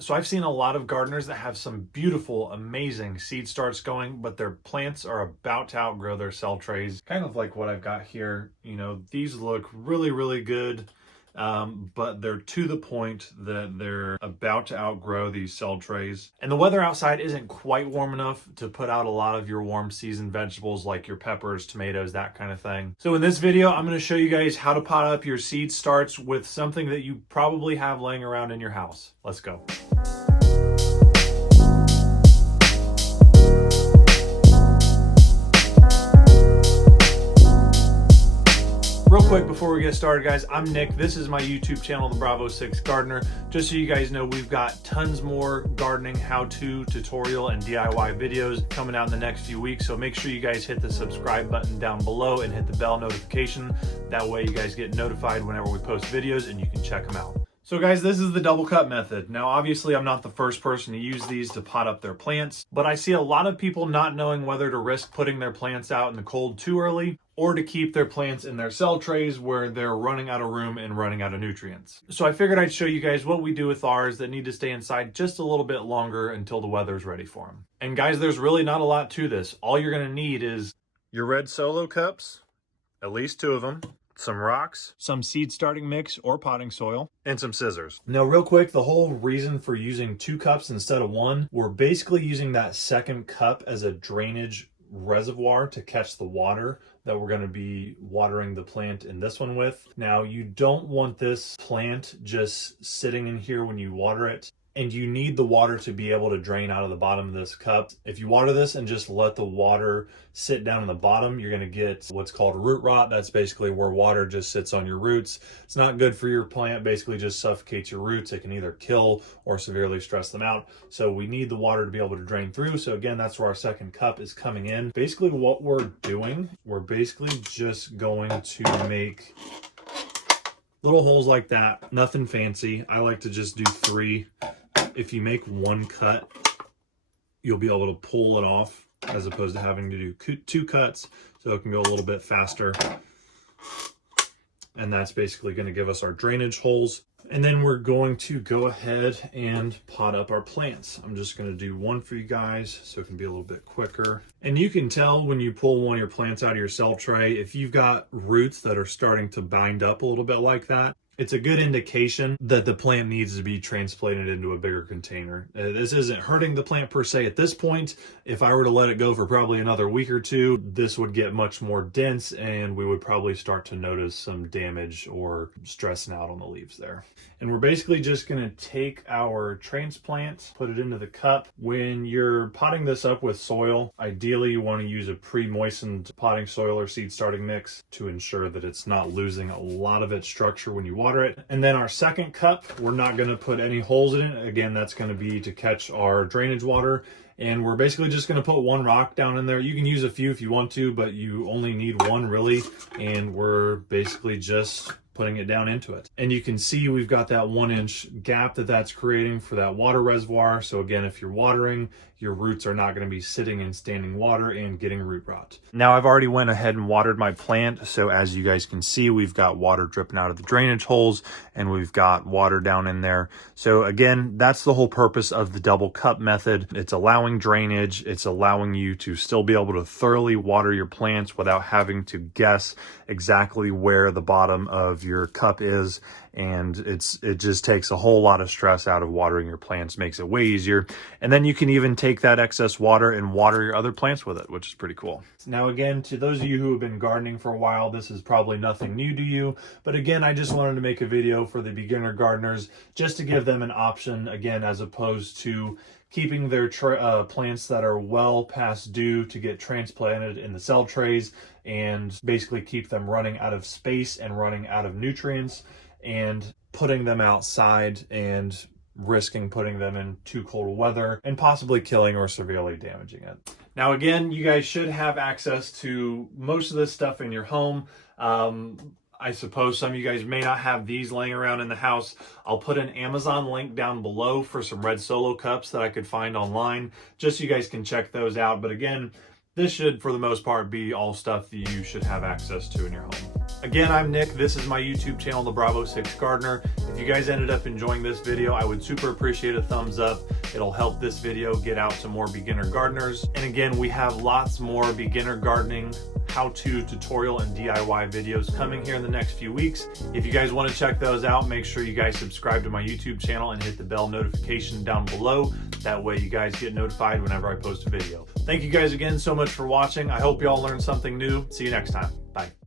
So I've seen a lot of gardeners that have some beautiful, amazing seed starts going, but their plants are about to outgrow their cell trays. Kind of like what I've got here. You know, these look really, really good. But they're to the point that they're about to outgrow these cell trays. And the weather outside isn't quite warm enough to put out a lot of your warm season vegetables like your peppers, tomatoes, that kind of thing. So in this video, I'm going to show you guys how to pot up your seed starts with something that you probably have laying around in your house. Let's go. Real quick before we get started, guys, I'm Nick. This is my YouTube channel, The Bravo 6 Gardener. Just so you guys know, we've got tons more gardening how-to, tutorial, and DIY videos coming out in the next few weeks. So make sure you guys hit the subscribe button down below and hit the bell notification. That way you guys get notified whenever we post videos and you can check them out. So guys, this is the double cup method. Now, obviously, I'm not the first person to use these to pot up their plants, but I see a lot of people not knowing whether to risk putting their plants out in the cold too early or to keep their plants in their cell trays where they're running out of room and running out of nutrients. So I figured I'd show you guys what we do with ours that need to stay inside just a little bit longer until the weather's ready for them. And guys, there's really not a lot to this. All you're gonna need is your red solo cups, at least 2 of them, some rocks, some seed starting mix or potting soil, and some scissors. Now, real quick, the whole reason for using 2 cups instead of 1, we're basically using that second cup as a drainage reservoir to catch the water that we're going to be watering the plant in this one with. Now, you don't want this plant just sitting in here when you water it. And you need the water to be able to drain out of the bottom of this cup. If you water this and just let the water sit down in the bottom, you're going to get what's called root rot. That's basically where water just sits on your roots. It's not good for your plant, basically just suffocates your roots. It can either kill or severely stress them out. So we need the water to be able to drain through. So again, that's where our second cup is coming in. Basically what we're doing, we're basically just going to make little holes like that. Nothing fancy. I like to just do 3. If you make 1 cut, you'll be able to pull it off as opposed to having to do 2 cuts, so it can go a little bit faster. And that's basically going to give us our drainage holes. And then we're going to go ahead and pot up our plants. I'm just going to do 1 for you guys so it can be a little bit quicker. And you can tell when you pull one of your plants out of your cell tray, if you've got roots that are starting to bind up a little bit like that, it's a good indication that the plant needs to be transplanted into a bigger container. This isn't hurting the plant per se at this point. If I were to let it go for probably another week or 2, this would get much more dense and we would probably start to notice some damage or stressing out on the leaves there. And we're basically just going to take our transplant, put it into the cup. When you're potting this up with soil, ideally you want to use a pre-moistened potting soil or seed starting mix to ensure that it's not losing a lot of its structure when you water it. And then our second cup, we're not going to put any holes in it. Again, that's going to be to catch our drainage water. And we're basically just going to put 1 rock down in there. You can use a few if you want to, but you only need 1 really. And we're basically just putting it down into it. And you can see we've got that 1-inch gap that's creating for that water reservoir. So again, if you're watering, your roots are not going to be sitting in standing water and getting root rot. Now I've already went ahead and watered my plant. So as you guys can see, we've got water dripping out of the drainage holes and we've got water down in there. So again, that's the whole purpose of the double cup method. It's allowing drainage. It's allowing you to still be able to thoroughly water your plants without having to guess exactly where the bottom of your cup is. And it just takes a whole lot of stress out of watering your plants, makes it way easier. And then you can even take that excess water and water your other plants with it, which is pretty cool. Now again, to those of you who have been gardening for a while, this is probably nothing new to you. But again, I just wanted to make a video for the beginner gardeners just to give them an option, again, as opposed to keeping their plants that are well past due to get transplanted in the cell trays and basically keep them running out of space and running out of nutrients and putting them outside and risking putting them in too cold weather and possibly killing or severely damaging it. Now again, you guys should have access to most of this stuff in your home. I suppose some of you guys may not have these laying around in the house. I'll put an Amazon link down below for some red solo cups that I could find online, just so you guys can check those out. But again, this should, for the most part, be all stuff that you should have access to in your home. Again, I'm Nick. This is my YouTube channel, The Bravo 6 Gardener. If you guys ended up enjoying this video, I would super appreciate a thumbs up. It'll help this video get out to more beginner gardeners. And again, we have lots more beginner gardening how-to tutorial and DIY videos coming here in the next few weeks. If you guys want to check those out, make sure you guys subscribe to my YouTube channel and hit the bell notification down below. That way you guys get notified whenever I post a video. Thank you guys again so much for watching. I hope you all learned something new. See you next time. Bye.